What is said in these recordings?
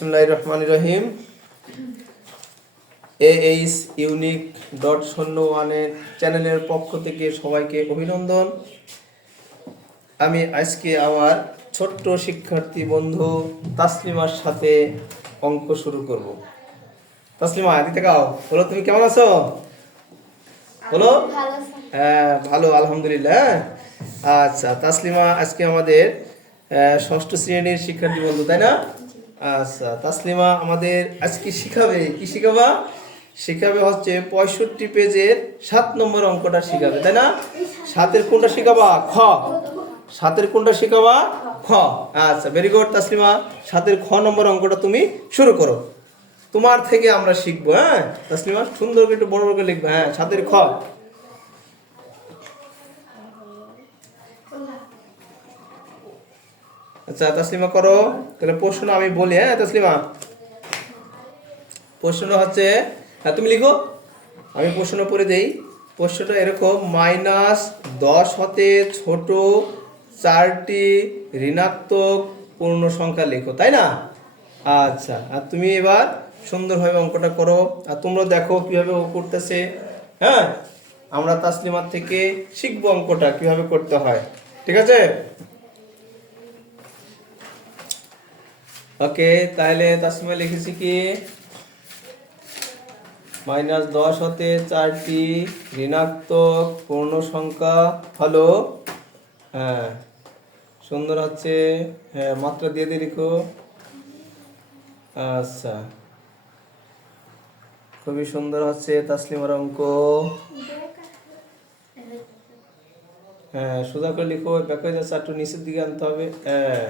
বিসমিল্লাহির রহমানির রহিম। AH unique .01 এর চ্যানেলের পক্ষ থেকে সবাইকে অভিনন্দন। আমি আজকে আমার ছোট্ট শিক্ষার্থী বন্ধু তাসলিমার সাথে অঙ্ক শুরু করব। তাসলিমা এদিকে গাও, বলো তুমি কেমন আছো? বলো। হ্যাঁ ভালো, আলহামদুলিল্লাহ। আচ্ছা তাসলিমা আজকে আমাদের ষষ্ঠ শ্রেণীর শিক্ষার্থী বন্ধু, তাই না? আচ্ছা তাসলিমা আমাদের আজকে শিখাবে, কি শিখাবা? শিখাবে হচ্ছে 65 পেজের 7 নম্বর অঙ্কটা শিখাবে, তাই না? 7-এর কোনটা শিখাবা? খ। 7-এর কোনটা শিখাবা? খ। আচ্ছা ভেরি গুড তাসলিমা, 7-এর খ নম্বর অঙ্কটা তুমি শুরু করো। তোমার থেকে আমরা শিখবো। হ্যাঁ তাসলিমা সুন্দর করে একটু বড় করে লিখবে। হ্যাঁ 7-এর খ। আচ্ছা তাসলিমা করো তাহলে। প্রশ্ন আমি বলি। হ্যাঁ তাসলিমা প্রশ্ন হচ্ছে, হ্যাঁ তুমি লিখো, আমি প্রশ্ন পড়ে দেই। প্রশ্নটা এরকম: -10 হতে ছোট 4টি ঋণাত্মক পূর্ণ সংখ্যা লেখো, তাই না? আচ্ছা আর তুমি এবার সুন্দরভাবে অঙ্কটা করো, আর তোমরা দেখো কিভাবে ও করতেছে। হ্যাঁ আমরা তাসলিমার থেকে শিখবো অঙ্কটা কিভাবে করতে হয়, ঠিক আছে? ওকে তাহলে তাসলিমা লিখেছি কি, -10 হতে 4টি ঋণাত্মক পূর্ণ সংখ্যা হলো, হ্যাঁ সুন্দর হচ্ছে, হ্যাঁ মাত্রা দিয়ে দিয়ে লিখো। আচ্ছা খুবই সুন্দর হচ্ছে তাসলিমার অঙ্ক। হ্যাঁ সোজা করে লিখো, ব্যাক হয়ে যাচ্ছে, একটু নিচের দিকে আনতে হবে। হ্যাঁ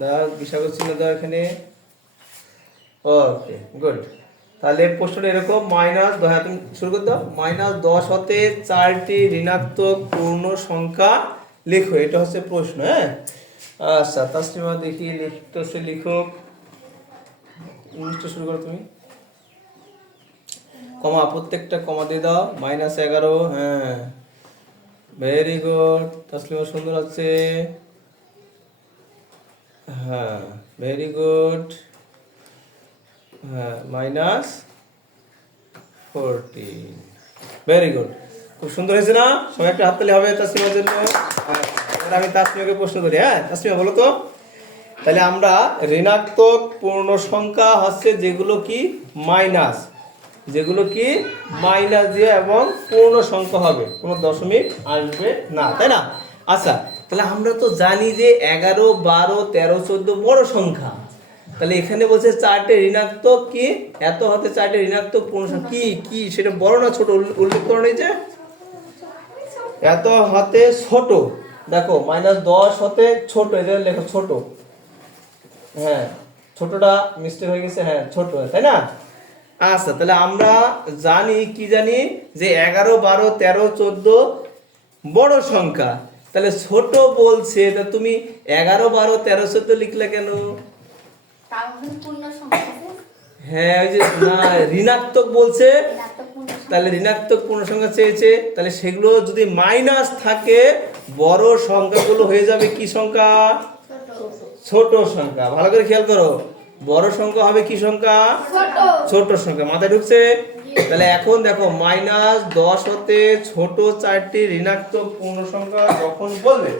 দাও বিশাল চিহ্ন দাও এখানে। Okay good. তাহলে প্রশ্নটা এরকম, তুমি শুরু করে দাও। -10 হতে 4টি ঋণাত্মক পূর্ণ সংখ্যা লেখো, এটা হচ্ছে প্রশ্ন। হ্যাঁ আচ্ছা তাসলিমা দেখি লিখতেছে, লিখো। ইংলিশটা শুরু করো তুমি। কমা, প্রত্যেকটা কমা দিয়ে দাও। -11, হ্যাঁ ভেরি গুড তাসলিমা, সুন্দর আছে। হ্যাঁ ভেরি গুড। হ্যাঁ -14, ভেরি গুড, খুব সুন্দর হয়েছে না? সবাই একটা হাততালি হবে তাসলিমার জন্য। এবার আমি তাসলিমাকে প্রশ্ন করি। হ্যাঁ তাসলিমা বলো তো, তাহলে আমরা ঋণাত্মক পূর্ণ সংখ্যা হচ্ছে যেগুলো কি মাইনাস, যেগুলো কি মাইনাস দিয়ে এবং পূর্ণ সংখ্যা হবে, কোনো দশমিক আসবে না, তাই না? আচ্ছা তাহলে আমরা তো জানি যে 11, 12, 13, 14 বড় সংখ্যা। তাহলে এখানে বলছে 4টে ঋণাত্মক কি, এত হাতে 4টে ঋণাত্মক পূর্ণ সংখ্যা কি কি সেটা বড় না ছোট উল্লেখ করে নিয়েছে। এত হাতে ছোট, দেখো -10 হতে ছোট, এই যে লেখো ছোট। হ্যাঁ ছোটটা মিস্টেক হয়ে গেছে, হ্যাঁ ছোট, তাই না? আচ্ছা তাহলে আমরা জানি কি, জানি যে 11, 12, 13, 14 বড় সংখ্যা। তাহলে ছোট বলছে, তা তুমি 11, 12, 13, 14 লিখলে কেন? হ্যাঁ ওই যে না, ঋণাত্মক বলছে, তাহলে ঋণাত্মক পূর্ণ সংখ্যা চেয়েছে, তাহলে সেগুলো যদি মাইনাস থাকে বড় সংখ্যাগুলো হয়ে যাবে কি সংখ্যা? ছোট সংখ্যা। ভালো করে খেয়াল করো, বড় সংখ্যা হবে কি সংখ্যা? ছোট সংখ্যা। মাথায় ঢুকছে? তাহলে এখন দেখো -10 হতে ছোট 4টি ঋণাত্মক পূর্ণ সংখ্যা যখন বলবে,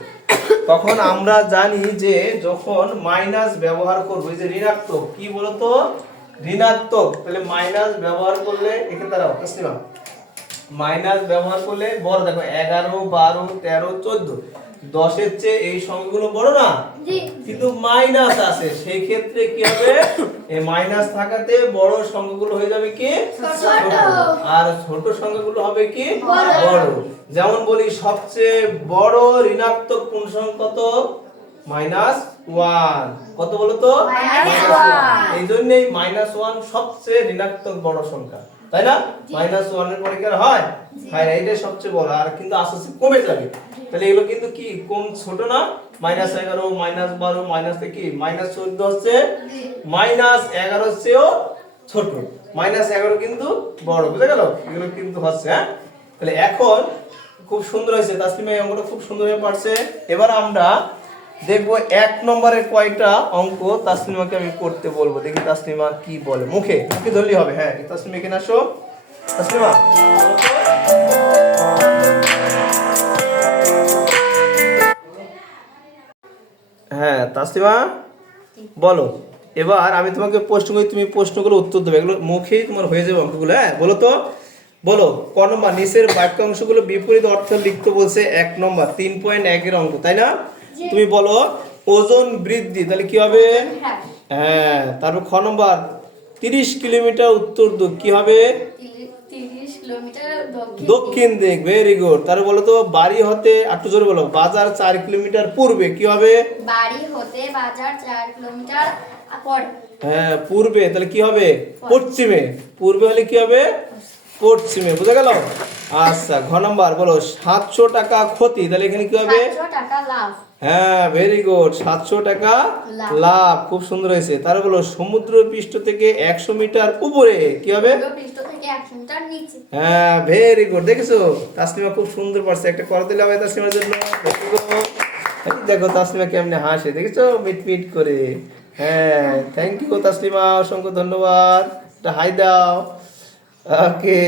তখন আমরা জানি যে যখন মাইনাস ব্যবহার করবো, যে ঋণাত্মক কি বলতো, ঋণাত্মক, তাহলে মাইনাস ব্যবহার করলে এখানে দাঁড়াও তাসলিমা, মাইনাস ব্যবহার করলে বড়, দেখো 11, 12, 13, 14 10-এর চেয়ে এই সংখ্যাগুলো বড় না, কিন্তু মাইনাস আছে, সেই ক্ষেত্রে কি হবে, এই মাইনাস থাকাতে বড় সংখ্যাগুলো হয়ে যাবে কি ছোট, আর ছোট সংখ্যাগুলো হবে কি বড়। যেমন বলি সবচেয়ে বড় ঋণাত্মক পূর্ণ সংখ্যা কত? -1। কত বলো তো? -1। এই জন্যই -1 সবচেয়ে ঋণাত্মক বড় সংখ্যা, তাই না? -1 এর পরে কি হয়? হয় না, এটাই সবচেয়ে বড়, আর কিন্তু আস্তে আস্তে কমে যাবে। তাহলে এগুলো কিন্তু কি কম, ছোট না? -11, -12, মাইনাস কি -14 হচ্ছে, -11 হচ্ছেও ছোট, -11 কিন্তু বড়, বুঝে গেল? এগুলো কিন্তু হচ্ছে। হ্যাঁ তাহলে এখন খুব সুন্দর হয়েছে তাসলিমা, এই অঙ্কটা খুব সুন্দর হয়ে পারছে। এবার আমরা দেখবো 1 নম্বরের কয়টা অঙ্ক তাসলিমাকে আমি করতে বলবো, দেখি তাসলিমা কি বলে। মুখে মুখে ধরলেই হবে। হ্যাঁ তাসলিমা এখানে আসো। তাসলিমা হ্যাঁ তাসলিমা বলো। এবার আমি তোমাকে প্রশ্ন করি, তুমি প্রশ্নগুলো উত্তর দেবে, এগুলো মুখেই তোমার হয়ে যাবে অঙ্কগুলো। হ্যাঁ বলো তো, বলো ক নম্বর নিচের বাক্যাংশগুলো বিপরীত অর্থ লিখতে বলছে। 1 নম্বর 3.1 এর অঙ্ক, তাই না? তুমি বলো ওজন বৃদ্ধি, তাহলে কি হবে? হ্যাঁ তারপর খ নম্বর 30 কিলোমিটার উত্তর দিক কি হবে? 30 কিলোমিটার দক্ষিণ দিক। Very good. তারপর বলো তো বাড়ি হতে, একটু জোরে বলো, বাজার 4 কিলোমিটার পূর্বে কি হবে? বাড়ি হতে বাজার 4 কিলোমিটার পরে। হ্যাঁ পূর্বে, তাহলে কি হবে? পশ্চিমে। পূর্বে হলে কি হবে? পশ্চিমে। বুঝা গেল? আচ্ছা ঘ নম্বর বলো 700 টাকা ক্ষতি, তাহলে এখানে কি হবে? 700 টাকা লাভ। হ্যাঁ ভেরি গুড, 700 টাকা লাভ, খুব সুন্দর হয়েছে। তারপর বলো সমুদ্র পৃষ্ঠ থেকে 100 মিটার উপরে কি হবে? পৃষ্ঠ থেকে 100 মিটার নিচে। হ্যাঁ ভেরি গুড। দেখেছো তাসলিমা খুব সুন্দর পারছে। একটা করে দিলে হবে তাসলিমার জন্য। দেখো তাসলিমা কেমনে হাসে, দেখেছো মিট মিট করে। হ্যাঁ থ্যাংক ইউ তাসলিমা, অসংখ্য ধন্যবাদ। একটা হাই দাও। ওকে।